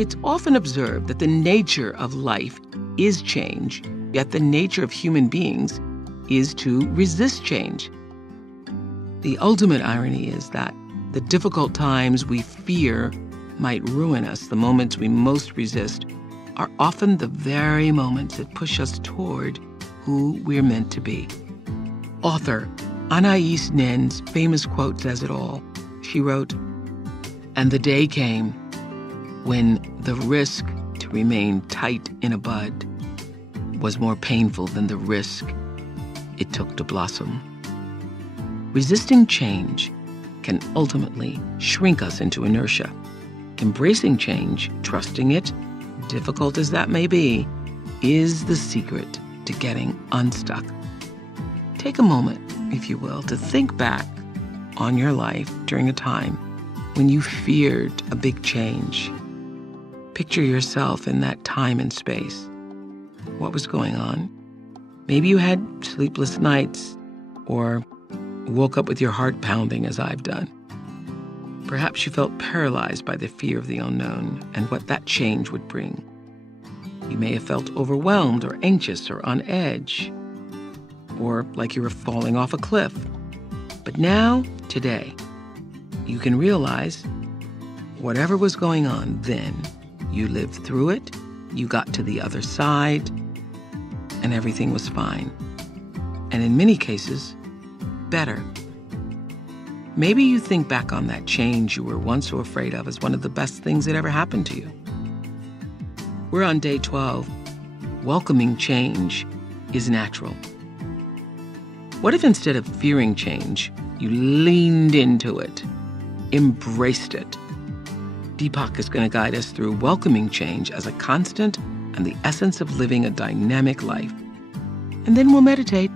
It's often observed that the nature of life is change, yet the nature of human beings is to resist change. The ultimate irony is that the difficult times we fear might ruin us, the moments we most resist, are often the very moments that push us toward who we're meant to be. Author Anais Nin's famous quote says it all. She wrote, "And the day came when the risk to remain tight in a bud was more painful than the risk it took to blossom." Resisting change can ultimately shrink us into inertia. Embracing change, trusting it, difficult as that may be, is the secret to getting unstuck. Take a moment, if you will, to think back on your life during a time when you feared a big change. Picture yourself in that time and space. What was going on? Maybe you had sleepless nights or woke up with your heart pounding as I've done. Perhaps you felt paralyzed by the fear of the unknown and what that change would bring. You may have felt overwhelmed or anxious or on edge, or like you were falling off a cliff. But now, today, you can realize whatever was going on then, you lived through it, you got to the other side, and everything was fine. And in many cases, better. Maybe you think back on that change you were once so afraid of as one of the best things that ever happened to you. We're on day 12. Welcoming change is natural. What if instead of fearing change, you leaned into it, embraced it? Deepak is going to guide us through welcoming change as a constant and the essence of living a dynamic life. And then we'll meditate.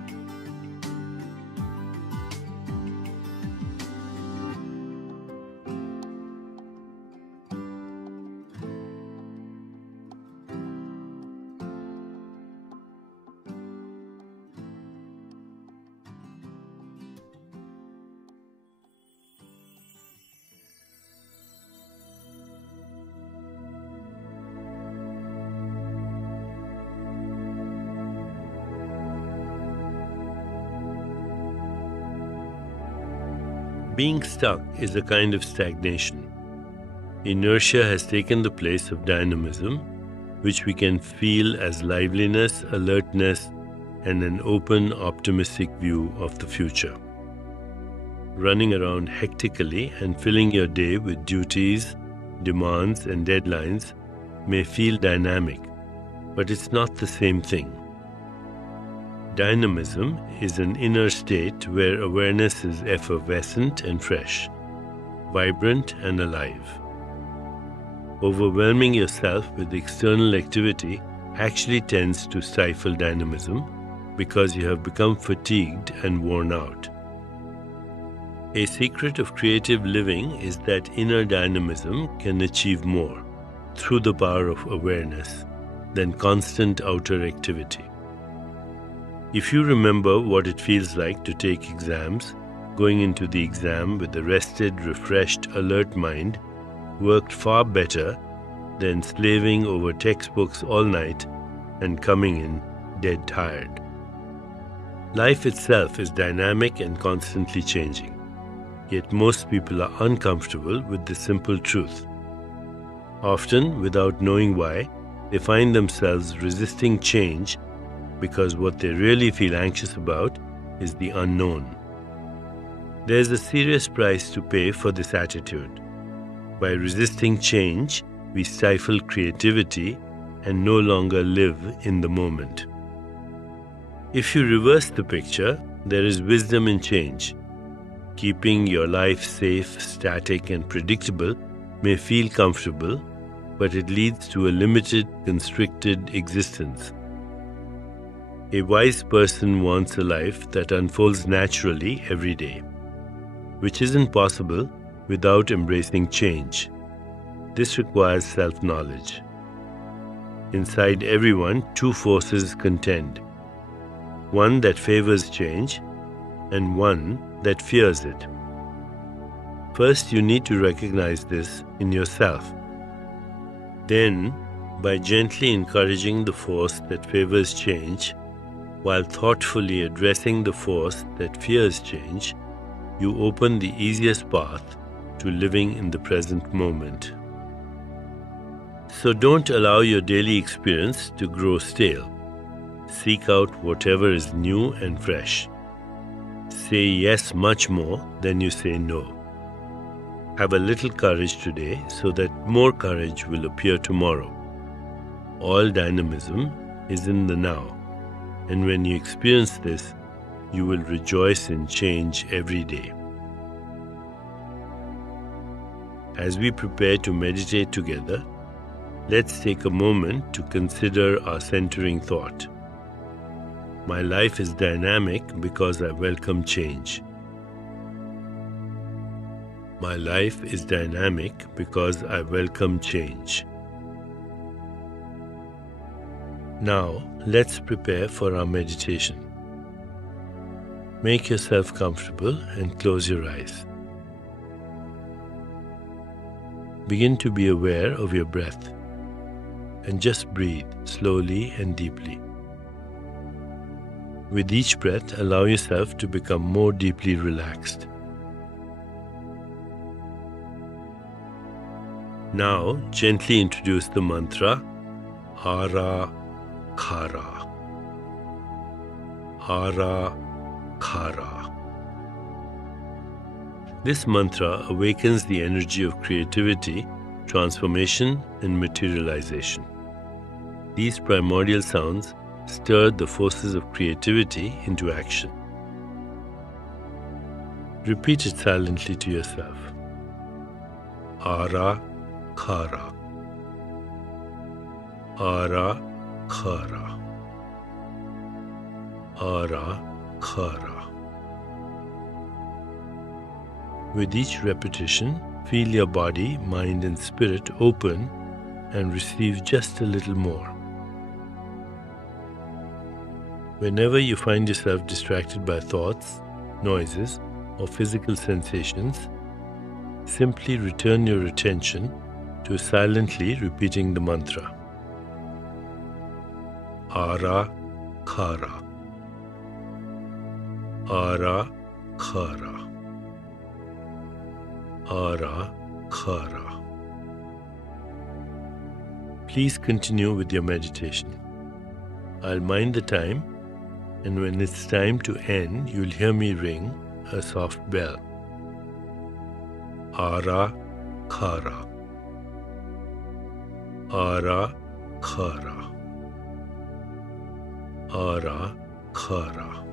Being stuck is a kind of stagnation. Inertia has taken the place of dynamism, which we can feel as liveliness, alertness, and an open, optimistic view of the future. Running around hectically and filling your day with duties, demands, and deadlines may feel dynamic, but it's not the same thing. Dynamism is an inner state where awareness is effervescent and fresh, vibrant and alive. Overwhelming yourself with external activity actually tends to stifle dynamism because you have become fatigued and worn out. A secret of creative living is that inner dynamism can achieve more through the power of awareness than constant outer activity. If you remember what it feels like to take exams, going into the exam with a rested, refreshed, alert mind worked far better than slaving over textbooks all night and coming in dead tired. Life itself is dynamic and constantly changing, yet most people are uncomfortable with the simple truth. Often, without knowing why, they find themselves resisting change because what they really feel anxious about is the unknown. There's a serious price to pay for this attitude. By resisting change, we stifle creativity and no longer live in the moment. If you reverse the picture, there is wisdom in change. Keeping your life safe, static, and predictable may feel comfortable, but it leads to a limited, constricted existence. A wise person wants a life that unfolds naturally every day, which isn't possible without embracing change. This requires self-knowledge. Inside everyone, two forces contend. One that favors change and one that fears it. First, you need to recognize this in yourself. Then, by gently encouraging the force that favors change, while thoughtfully addressing the force that fears change, you open the easiest path to living in the present moment. So don't allow your daily experience to grow stale. Seek out whatever is new and fresh. Say yes much more than you say no. Have a little courage today so that more courage will appear tomorrow. All dynamism is in the now, and when you experience this, you will rejoice in change every day. As we prepare to meditate together, let's take a moment to consider our centering thought. My life is dynamic because I welcome change. My life is dynamic because I welcome change. Now, let's prepare for our meditation. Make yourself comfortable and close your eyes. Begin to be aware of your breath and just breathe slowly and deeply. With each breath, allow yourself to become more deeply relaxed. Now, gently introduce the mantra Ara Khara. Ara Khara. This mantra awakens the energy of creativity, transformation, and materialization. These primordial sounds stir the forces of creativity into action. Repeat it silently to yourself. Ara Khara. Ara Khara. Ara Khara. With each repetition, feel your body, mind, and spirit open and receive just a little more. Whenever you find yourself distracted by thoughts, noises, or physical sensations, simply return your attention to silently repeating the mantra. Ara Khara. Ara Khara. Ara Khara. Please continue with your meditation. I'll mind the time, and when it's time to end, you'll hear me ring a soft bell. Ara Khara. Ara Khara. Ara Khara.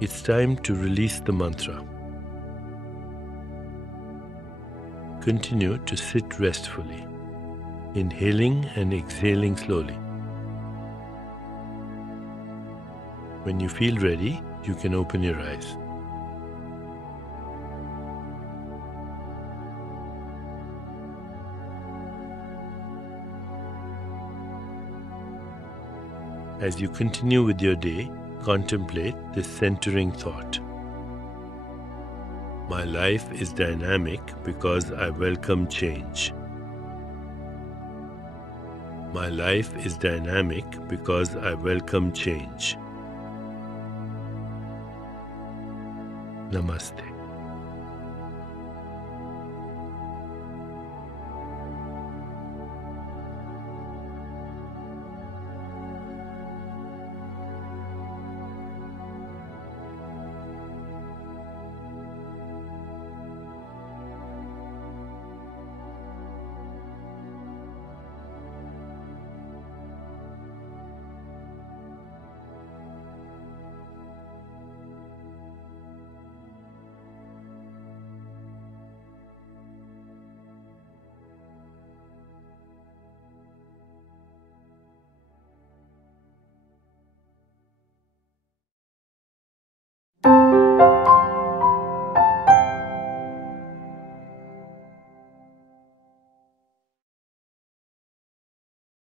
It's time to release the mantra. Continue to sit restfully, inhaling and exhaling slowly. When you feel ready, you can open your eyes. As you continue with your day, contemplate this centering thought. My life is dynamic because I welcome change. My life is dynamic because I welcome change. Namaste.